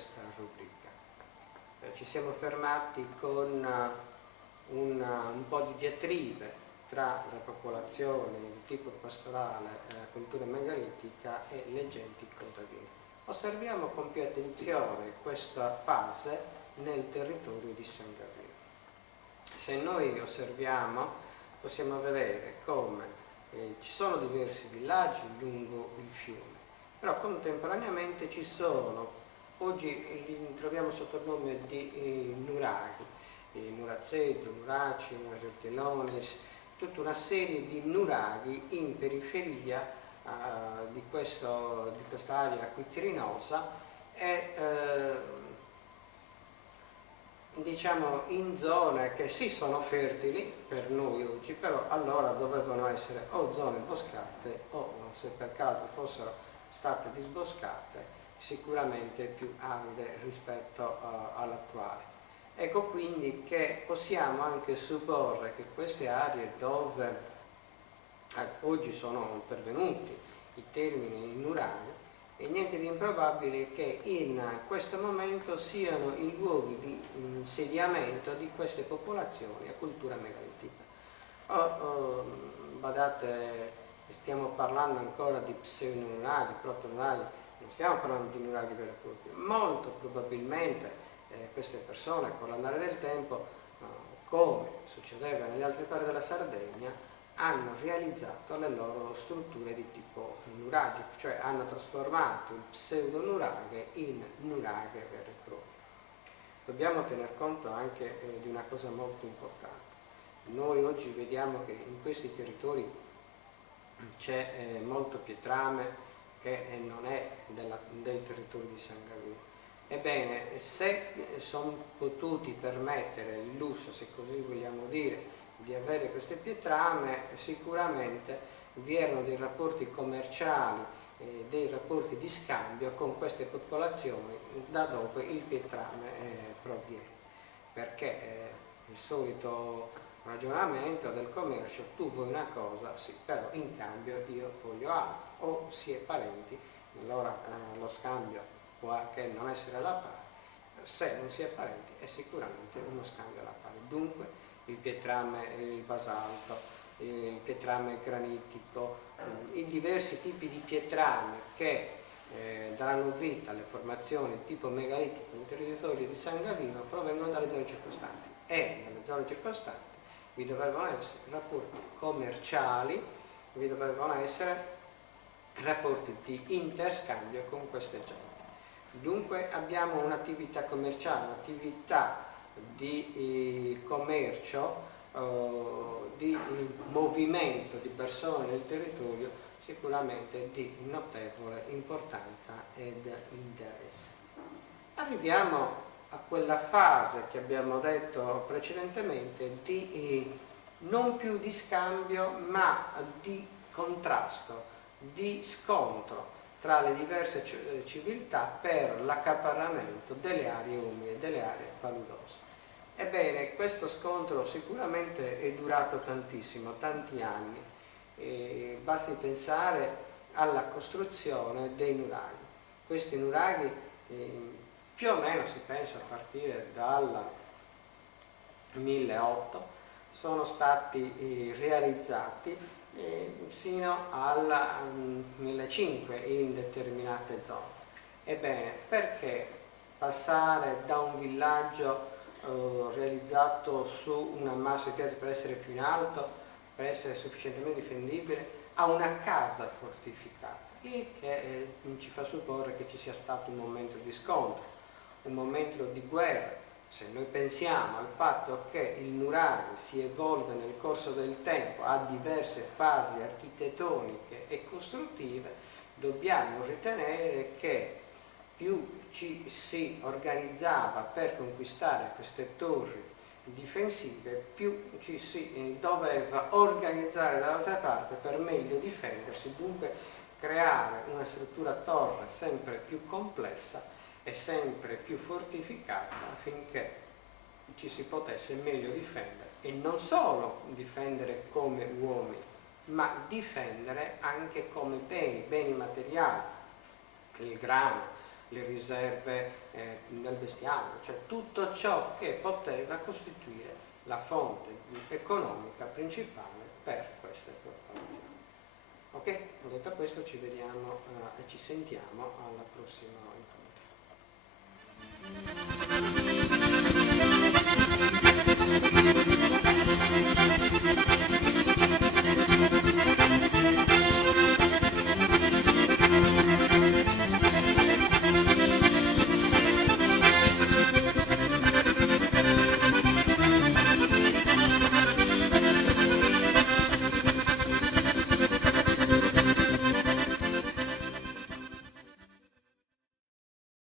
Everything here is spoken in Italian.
questa rubrica. Ci siamo fermati con un po' di diatribe tra la popolazione di tipo pastorale, cultura megalitica e le genti contadine. Osserviamo con più attenzione questa fase nel territorio di San Gavino. Se noi osserviamo possiamo vedere come ci sono diversi villaggi lungo il fiume, però contemporaneamente ci sono, oggi li troviamo sotto il nome di nuraghi, Nurazeto, Nuraci, Nuracertellones, tutta una serie di nuraghi in periferia di quest'area acquitrinosa e diciamo in zone che sì sono fertili per noi oggi, però allora dovevano essere o zone boscate o, se per caso fossero state disboscate, sicuramente più aride rispetto all'attuale. Ecco quindi che possiamo anche supporre che queste aree dove oggi sono pervenuti i termini nuraghi, e niente di improbabile che in questo momento siano i luoghi di insediamento di queste popolazioni a cultura megalitica. Badate, stiamo parlando ancora di pseudonuraghi, protonuraghi, non stiamo parlando di nuraghi veri e propri. Molto probabilmente queste persone con l'andare del tempo, come succedeva nelle altre parti della Sardegna, hanno realizzato le loro strutture di tipo nuragico, cioè hanno trasformato il pseudonuraghe in nuraghe vere e proprie. Dobbiamo tener conto anche di una cosa molto importante. Noi oggi vediamo che in questi territori c'è molto pietrame che non è del territorio di San Gavino. Ebbene, se sono potuti permettere il lusso, se così vogliamo dire, di avere queste pietrame, sicuramente vi erano dei rapporti commerciali, dei rapporti di scambio con queste popolazioni da dove il pietrame proviene, perché il solito ragionamento del commercio: tu vuoi una cosa, sì, però in cambio io voglio altro, o si è parenti, allora lo scambio può anche non essere alla pari, se non si è parenti è sicuramente uno scambio alla pari. Dunque il pietrame, il basalto, il pietrame granitico, i diversi tipi di pietrame che daranno vita alle formazioni tipo megalitico nel territorio di San Gavino provengono dalle zone circostanti, e nelle zone circostanti vi dovevano essere rapporti commerciali, vi dovevano essere rapporti di interscambio con queste genti. Dunque abbiamo un'attività commerciale, un'attività di commercio, di movimento di persone nel territorio sicuramente di notevole importanza ed interesse. Arriviamo a quella fase che abbiamo detto precedentemente di non più di scambio ma di contrasto, di scontro tra le diverse civiltà per l'accaparramento delle aree umide, delle aree paludose. Ebbene, questo scontro sicuramente è durato tantissimo, tanti anni, basti pensare alla costruzione dei nuraghi. Questi nuraghi più o meno si pensa a partire dal 1800 sono stati realizzati sino al 1500 in determinate zone. Ebbene, perché passare da un villaggio realizzato su una massa di pietre per essere più in alto, per essere sufficientemente difendibile, a una casa fortificata, il che ci fa supporre che ci sia stato un momento di scontro, un momento di guerra. Se noi pensiamo al fatto che il nuraghe si evolve nel corso del tempo a diverse fasi architettoniche e costruttive, dobbiamo ritenere che più ci si organizzava per conquistare queste torri difensive, più ci si doveva organizzare dall'altra parte per meglio difendersi, dunque creare una struttura torre sempre più complessa e sempre più fortificata affinché ci si potesse meglio difendere, e non solo difendere come uomini, ma difendere anche come beni materiali, il grano, le riserve del bestiame, cioè tutto ciò che poteva costituire la fonte economica principale per queste corporazioni. Ok? Detto questo ci vediamo e ci sentiamo alla prossima incontro.